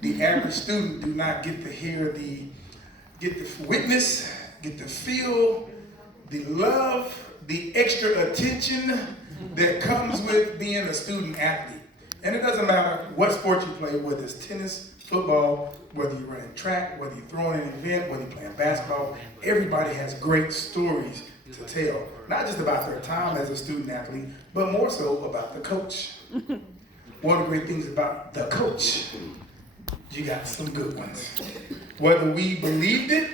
the average student do not get to hear get to witness, get to feel the love, the extra attention that comes with being a student athlete. And it doesn't matter what sport you play, whether it's tennis, football, whether you're running track, whether you're throwing an event, whether you're playing basketball, everybody has great stories to tell. Not just about their time as a student athlete, but more so about the coach. One of the great things about the coach, you got some good ones. Whether we believed it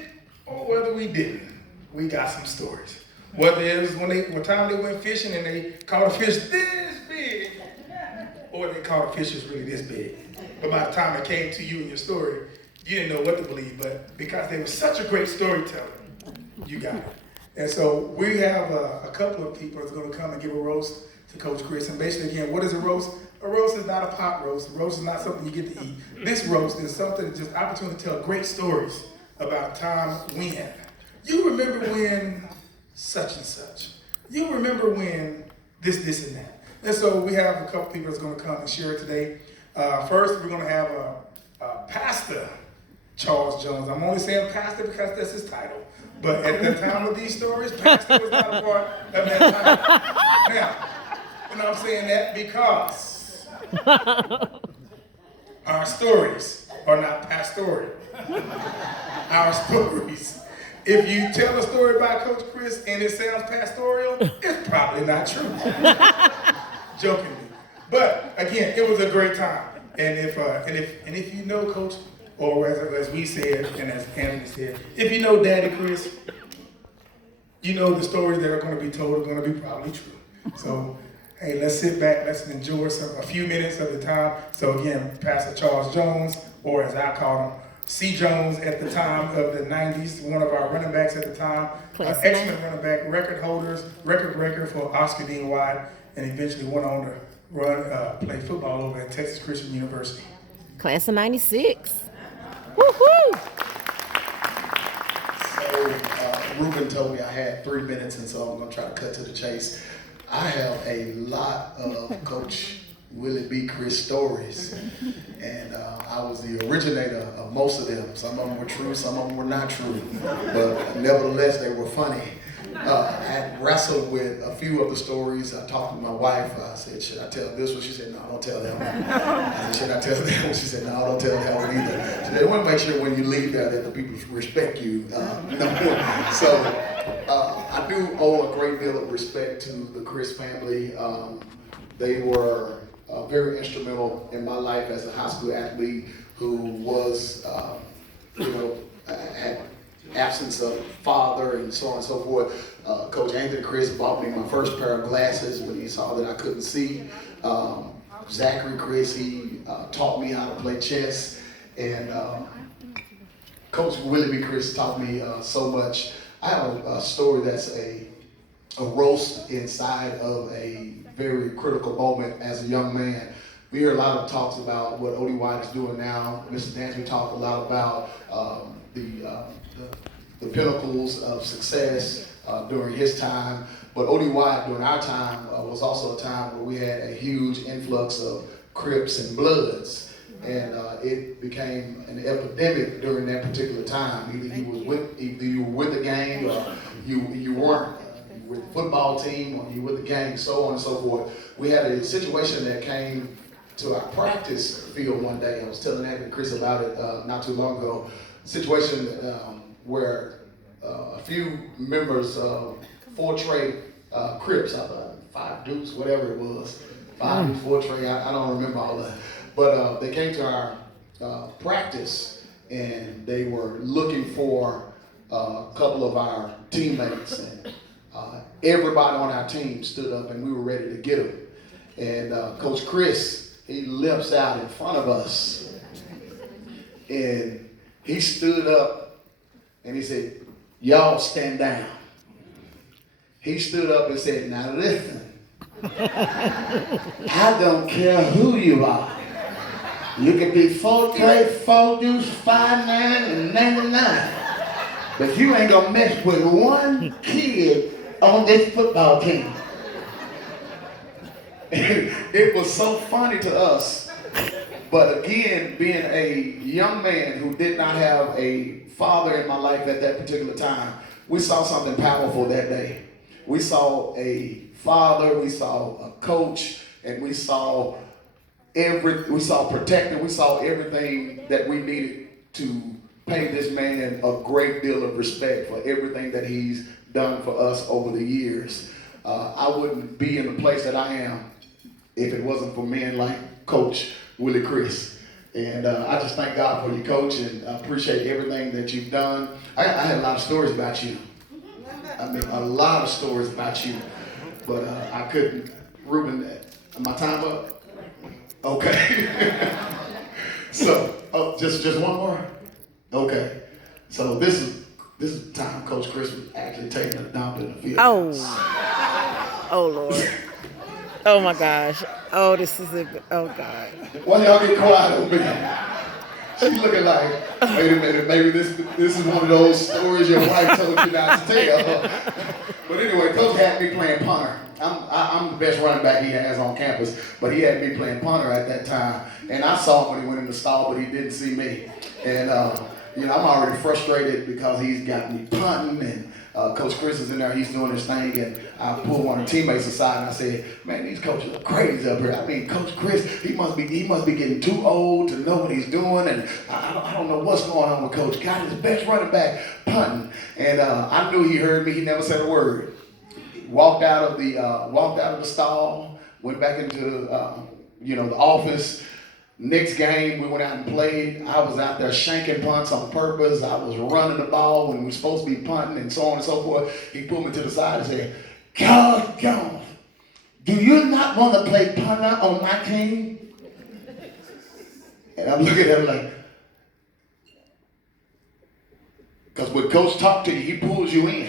or whether we didn't, we got some stories. Whether it was one time they went fishing and they caught a fish this big, or they caught a fish that's really this big. But by the time it came to you and your story, you didn't know what to believe, but because they were such a great storyteller, you got it. And so we have a couple of people that's going to come and give a roast to Coach Chris. And basically, again, what is a roast? A roast is not a pot roast. A roast is not something you get to eat. This roast is something, just opportunity to tell great stories about a time when. You remember when such and such. You remember when this, and that. And so we have a couple people that's going to come and share it today. First, we're going to have Pastor Charles Jones. I'm only saying pastor because that's his title. But at the time of these stories, pastor was not a part of that title. Now, you know I'm saying that because our stories are not pastoral. Our stories. If you tell a story about Coach Chris and it sounds pastoral, it's probably not true. Jokingly. But again, it was a great time. And if you know Coach, or as we said, and as Anthony said, if you know Daddy Chris, you know the stories that are going to be told are going to be probably true. So, hey, let's sit back, let's enjoy a few minutes of the time. So again, Pastor Charles Jones, or as I call him, C. Jones at the time of the 90s, one of our running backs at the time, excellent running back, record holders, record breaker for Oscar Dean White, and eventually went on to play football over at Texas Christian University. Class of 96. Woo-hoo! So Ruben told me I had 3 minutes, and so I'm going to try to cut to the chase. I have a lot of Coach Willie B. Chris stories, and I was the originator of most of them. Some of them were true, some of them were not true, but nevertheless they were funny. I had wrestled with a few of the stories. I talked to my wife. I said, should I tell this one? She said, no, don't tell that one. I said, should I tell that one? She said, no, don't tell that one either. She said, I want to make sure when you leave there that the people respect you. So I do owe a great deal of respect to the Chris family. They were very instrumental in my life as a high school athlete who was, had absence of father and so on and so forth. Coach Anthony Chris bought me my first pair of glasses when he saw that I couldn't see. Zachary Chris, he taught me how to play chess. And Coach Willie B. Chris taught me so much. I have a story that's a roast inside of a very critical moment as a young man. We hear a lot of talks about what ODY is doing now. Mr. Dansby talked a lot about the pinnacles of success during his time. But ODY during our time was also a time where we had a huge influx of Crips and Bloods. And it became an epidemic during that particular time. Either you were with the gang or you weren't. You were with the football team or you were with the gang, so on and so forth. We had a situation that came to our practice field one day. I was telling Anthony Chris about it not too long ago. Situation where a few members of 4-Trey Crips, 5 Dukes, whatever it was, 5 Dukes, 4-Trey, I don't remember all that. But they came to our practice and they were looking for a couple of our teammates, and everybody on our team stood up and we were ready to get them. And Coach Chris, he limps out in front of us and he stood up and he said, y'all stand down. He stood up and said, now listen, I don't care who you are. You can be 4-Trey, 4 Deuce, 5'9", and 99. But you ain't gonna mess with one kid on this football team. It was so funny to us But again, being a young man who did not have a father in my life at that particular time, we saw something powerful that day. We saw a father, we saw a coach, and we saw protector, we saw everything that we needed to pay this man a great deal of respect for everything that he's done for us over the years. I wouldn't be in the place that I am if it wasn't for men like Coach Willie Chris. And I just thank God for you, Coach, and I appreciate everything that you've done. I had a lot of stories about you. I mean, a lot of stories about you. But I couldn't, Ruben, my time up? Okay. So, just one more? Okay. So this is the time Coach Chris was actually taking a dump in the field. Oh Lord. Oh my gosh. Oh, oh God. Why y'all get quiet over me? She's looking like, wait a minute, maybe this is one of those stories your wife told you not to tell. But anyway, Coach had me playing punter. I'm the best running back he has on campus, but he had me playing punter at that time. And I saw him when he went in the stall, but he didn't see me. And I'm already frustrated because he's got me punting, and Coach Chris is in there, he's doing his thing, and I pulled one of the teammates aside and I said, man, these coaches are crazy up here. I mean, Coach Chris, he must be getting too old to know what he's doing, and I don't know what's going on with Coach. Got his best running back punting, and I knew he heard me. He never said a word. Walked out of the stall, went back into the office. Next game, we went out and played. I was out there shanking punts on purpose. I was running the ball when we were supposed to be punting and so on and so forth. He pulled me to the side and said, "God, Jones, do you not want to play punter on my team?" And I'm looking at him like, because when Coach talks to you, he pulls you in.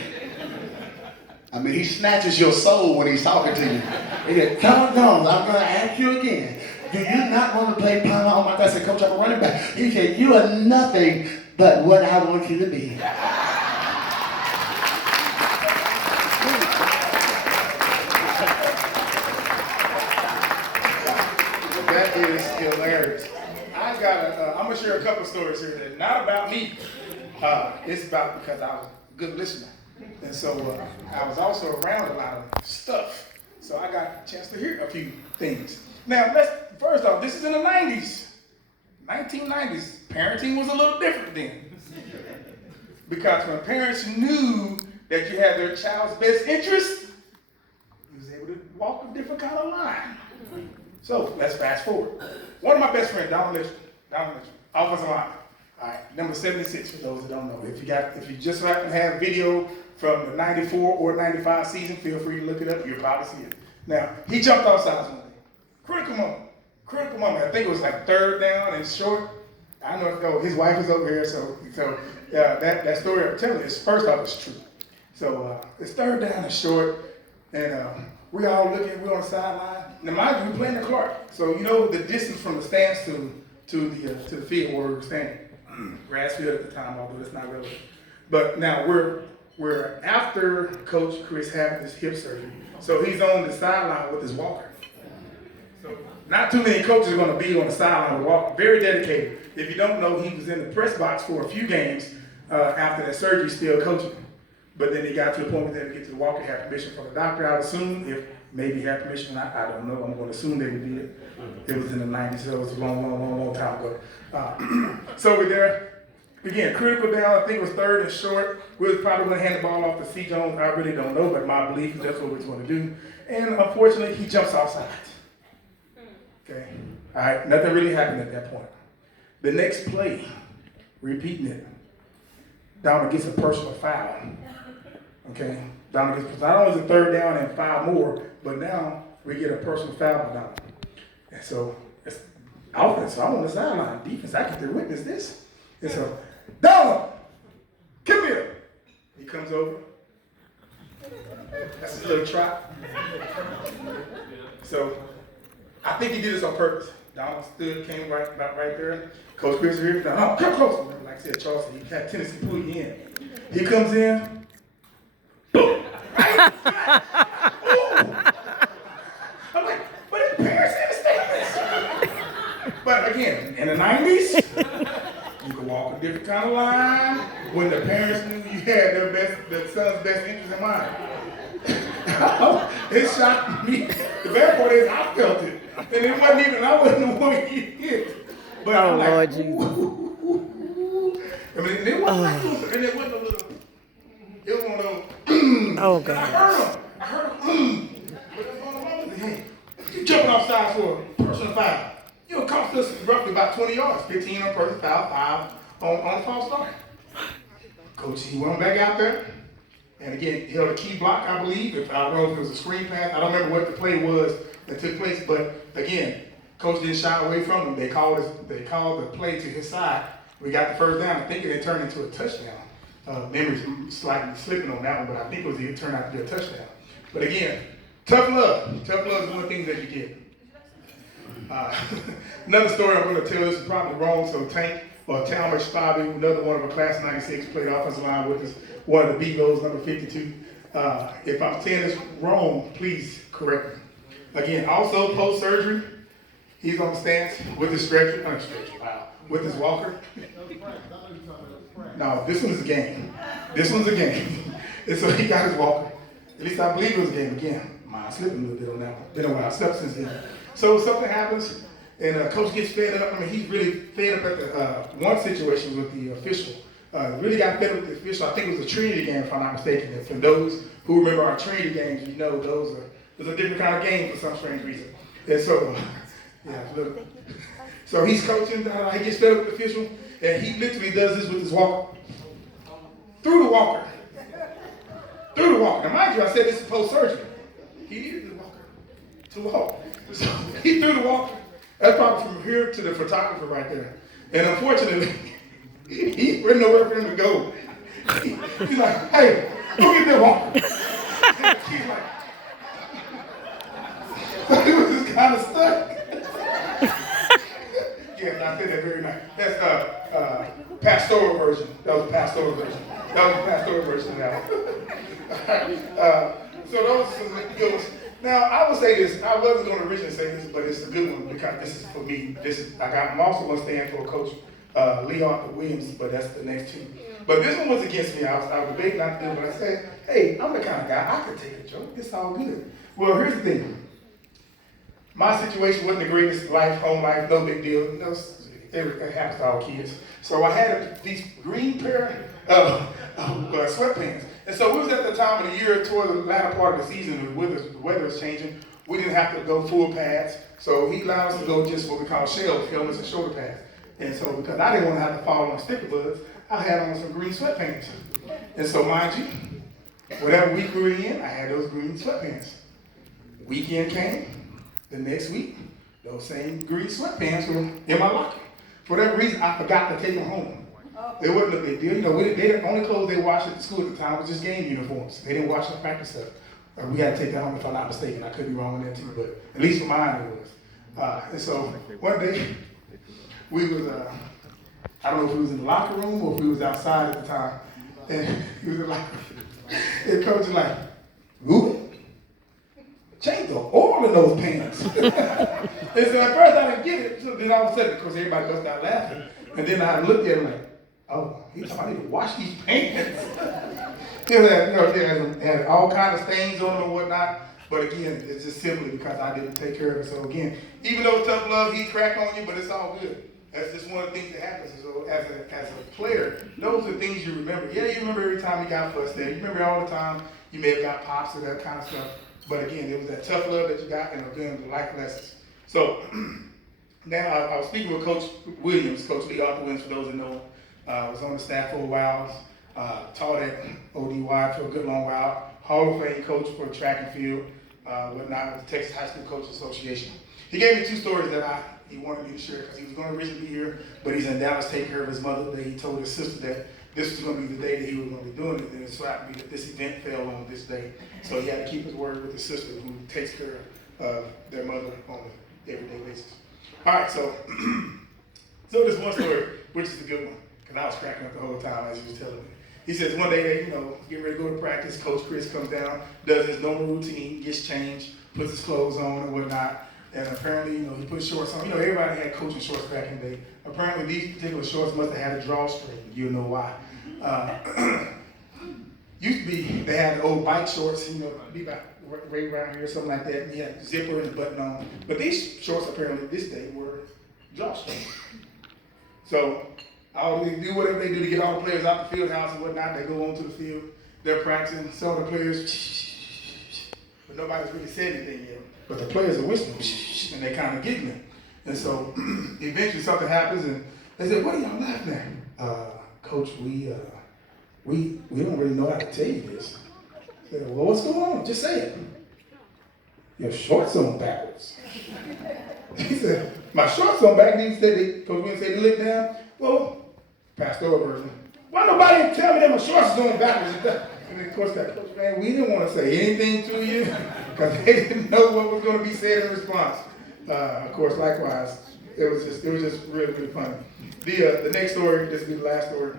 I mean, he snatches your soul when he's talking to you. He said, "John Jones, I'm going to ask you again. Do you not want to play punter on my team?" I said, "Coach, I'm a running back." He said, "You are nothing but what I want you to be." That is hilarious. I'm gonna share a couple stories here that not about me. It's about because I was a good listener, and so I was also around a lot of stuff, so I got a chance to hear a few things. Now, first off, this is in the 90s, 1990s. Parenting was a little different then, because when parents knew that you had their child's best interest, you was able to walk a different kind of line. So let's fast forward. One of my best friends, Donald Litchfield, offensive line. All right, number 76 for those that don't know. If you just happen to have video from the 94 or 95 season, feel free to look it up. You'll probably see it. Now, he jumped off sides one day. Critical moment. I think it was like third down and short. I know his wife is over here, so that story I'm telling you is first off it's true. So it's third down and short, and we all looking. We're on the sideline. Now, mind you, we're playing the Clark, so you know the distance from the stands to the field where we were standing. Grass field at the time, although that's not relevant. But now we're after Coach Chris having his hip surgery, so he's on the sideline with his walker. So not too many coaches are going to be on the sideline with a walker. Very dedicated. If you don't know, he was in the press box for a few games after that surgery, still coaching. But then he got to the point where they get to the walker, had permission from the doctor, I would assume. If maybe he had permission, I don't know. I'm going to assume they did. It was in the 90s, so it was a long time ago. So we're there. Again, critical down, I think it was third and short. We was probably going to hand the ball off to C. Jones. I really don't know, but my belief is that's what we was going to do. And unfortunately, he jumps off sides. Okay. All right. Nothing really happened at that point. The next play, repeating it, Donald gets a personal foul. Okay. Donald gets not only is it third down and 5 more, but now we get a personal foul by Donald. And so it's offense. So I'm on the sideline. Defense, I get to witness this. And so, Donald, come here. He comes over. That's his little trot. So I think he did this on purpose. Donald came right there. Coach Chris here, no, come close. Like I said, Charleston, he had tendency to pull you in. He comes in, boom, right? I'm like, but his parents understand this. But again, In the 90s, you could walk a different kind of line when the parents knew you had their son's best interest in mind. It shocked me. The bad part is I felt it. And it wasn't even, I wasn't the one he hit. But Oh, I'm like, Lord Jesus. I mean, it wasn't like it was, and it wasn't a little, it was one of those, Oh, and God. I heard him, hey, you jumping offside for a personal foul. You know, it cost us roughly about 20 yards, 15 on personal foul, 5 on false start. Coach, he went back out there, and again, held a key block, I believe. If I don't know if it was a screen pass, I don't remember what the play was that took place, but again, Coach didn't shy away from him. They called the play to his side. We got the first down. I think it turned into a touchdown. Memory's slightly slipping on that one, but I think it turned out to be a touchdown. But again, tough love. Tough love is one of the things that you get. Another story I'm going to tell, this is probably wrong, so Tank or Talmadge Spivey, another one of our class 96, played offensive line with us, one of the B-Lows, number 52. If I'm saying this wrong, please correct me. Again, also post-surgery, he's on the stance with his with his walker. No, this one's a game. This one's a game. And so he got his walker. At least I believe it was a game again. Mine slipping a little bit on that one. Been a while, slept since then. So something happens, and Coach gets fed up. I mean, he's really fed up at the one situation with the official. Really got fed up with the official. I think it was a Trinity game, if I'm not mistaken. And for those who remember our Trinity games, you know there's a different kind of game for some strange reason. And so, so he's coaching. He gets fed up with the official, and he literally does this with his walker. Through the walker. Through the walker. Now, mind you, I said this is post-surgery. He needed the walker to walk. So he threw the walker. That's probably from here to the photographer right there. And unfortunately, he wasn't nowhere for him to go. He's like, hey, go get that walker. He's like, so he was just kind of stuck. Yeah, I said that very nice. That's pastoral version. That was a pastoral version. Now. So those are some good ones. Now, I would say this. I wasn't going to originally say this, but it's a good one because this is for me. I'm also going to stand for Coach Leon Williams, but that's the next two. But this one was against me. I was debating not to do it, but I said, hey, I'm the kind of guy, I can take a joke. It's all good. Well, here's the thing. My situation wasn't the greatest home life, no big deal. You know, it happens to all kids. So I had these green pair of sweatpants. And so it was at the time of the year toward the latter part of the season, the weather was changing. We didn't have to go full pads. So he allowed us to go just what we call shells, helmets and shoulder pads. And so because I didn't want to have to fall on sticker buds, I had on some green sweatpants. And so mind you, whatever week we were in, I had those green sweatpants. Weekend came, the next week, those same green sweatpants were in my locker. For whatever reason, I forgot to take them home. It wasn't a big deal. You know, the only clothes they washed at the school at the time was just game uniforms. They didn't wash the practice stuff. We had to take that home if I'm not mistaken. I could be wrong with that too, but at least for mine it was. And so one day, we was, I don't know if we was in the locker room or if we was outside at the time. And he was in the locker room. And Coach was like, Ruben, change the oil in those pants. And so at first I didn't get it. So then all of a sudden, of course, everybody bust out laughing. And then I looked at him like, oh, he's talking, I need to wash these pants. They had all kinds of stains on them and whatnot. But again, it's just simply because I didn't take care of it. So again, even though it's tough love, he cracked on you, but it's all good. That's just one of the things that happens. So as a player, those are things you remember. Yeah, you remember every time you got fussed at. You remember all the time you may have got pops or that kind of stuff. But again, it was that tough love that you got and again, the life lessons. So now I was speaking with Coach Williams, Coach Lee Arthur Williams, for those that know him. I was on the staff for a while, taught at ODW for a good long while, Hall of Fame coach for track and field, whatnot, with the Texas High School Coaches Association. He gave me two stories that he wanted me to share because he was going to originally be here, but he's in Dallas taking care of his mother. He told his sister that this was going to be the day that he was going to be doing it, and it so happened to be that this event fell on this day. So he had to keep his word with his sister who takes care of their mother on an everyday basis. All right, so there's one story, which is a good one, because I was cracking up the whole time as he was telling me. He says one day they, getting ready to go to practice, Coach Chris comes down, does his normal routine, gets changed, puts his clothes on and whatnot. And apparently, he put shorts on. Everybody had coaching shorts back in the day. Apparently, these particular shorts must have had a drawstring. You know why. Used to be, they had the old bike shorts, be about right around here, something like that. And you had the zipper and the button on. But these shorts, apparently, this day were drawstring. So, they do whatever they do to get all the players out the field house and whatnot. They go onto the field. They're practicing. Some of the players, but nobody's really said anything yet. But the players are whispering, and they kind of giggling. And so, eventually something happens, and they said, "What are y'all laughing at?" Coach, we don't really know how to tell you this. I said, "Well, what's going on? Just say it." "Your shorts on backwards." He said, "My shorts on backwards." He said, Coach Williams said, "They look down." Well, pastoral version. "Why nobody tell me that my shorts is on backwards?" And of course, that coach, man, we didn't want to say anything to you because they didn't know what was going to be said in response. Of course, likewise, it was just really, really funny. The next story, this will be the last story.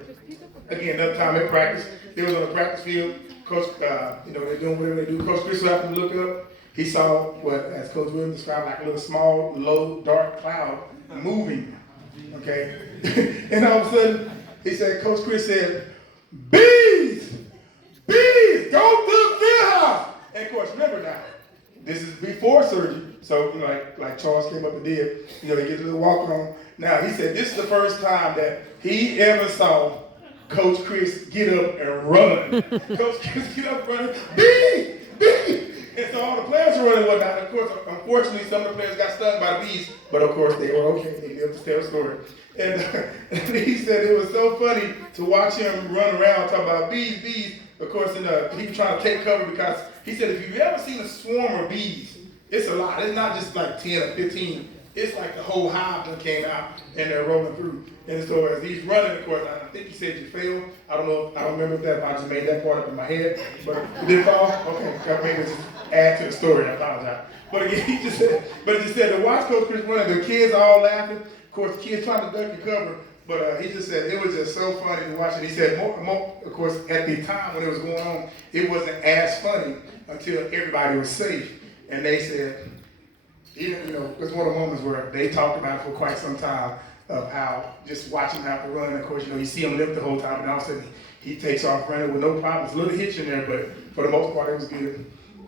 Again, another time at practice, they was on the practice field. Coach, they're doing whatever they do. Coach Chris happened to look up. He saw what, as Coach Williams described, like a little small, low, dark cloud moving. Okay, and all of a sudden, he said, Coach Chris said, "Bees, bees, go to the field house." And of course, remember now, this is before surgery. So, like Charles came up and did, he gets a little walk on. Now, he said this is the first time that he ever saw Coach Chris get up and run. Coach Chris get up and run, "Bee, bee." And so all the players were running and whatnot. Of course, unfortunately, some of the players got stung by the bees, but of course, they were okay. They lived to tell the story. And he said it was so funny to watch him run around talking about bees, bees. Of course, he was trying to take cover because he said if you've ever seen a swarm of bees, it's a lot. It's not just like 10 or 15. It's like the whole hive that came out and they're rolling through. And so as he's running, of course, I think he said you failed. I don't know. I don't remember if I just made that part up in my head. But it did fall? Okay. Maybe just add to the story. I apologize. But again, he just said to watch Coach Chris running, the kids all laughing. Of course, the kids trying to duck and cover. But he just said it was just so funny to watch it. He said, more, of course, at the time when it was going on, it wasn't as funny until everybody was safe. And they said, even, it was one of the moments where they talked about it for quite some time of how just watching him have to run. Of course, you see him limp the whole time, and all of a sudden he takes off running with no problems. A little hitch in there, but for the most part, it was good.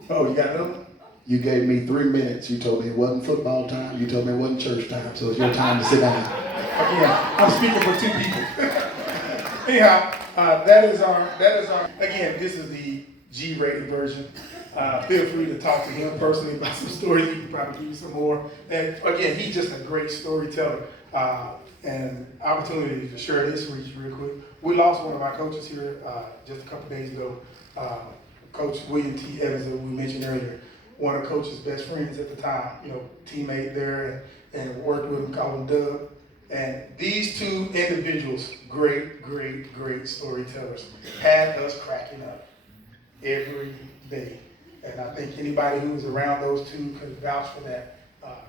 Oh, you got another one? You gave me 3 minutes. You told me it wasn't football time. You told me it wasn't church time. So it's your time to sit down. Again, I'm speaking for 2 people. Anyhow, that is our, again, this is the G-rated version. Feel free to talk to him personally about some stories. He can probably give you some more. And again, he's just a great storyteller. And opportunity to share this with you real quick. We lost one of our coaches here just a couple days ago. Coach William T. Evans, that we mentioned earlier. One of Coach's best friends at the time, teammate there and worked with him, called him Doug. And these 2 individuals, great, great, great storytellers, had us cracking up every day. And I think anybody who was around those 2 could vouch for that.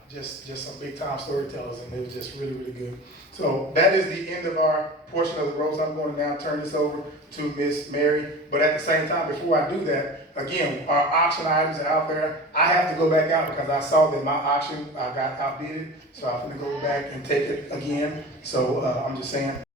Just some big time storytellers, and it was just really, really good. So that is the end of our portion of the roast. I'm going to now turn this over to Miss Mary. But at the same time, before I do that, again, our auction items are out there. I have to go back out because I saw that my auction got outbid, so I'm going to go back and take it again. So I'm just saying.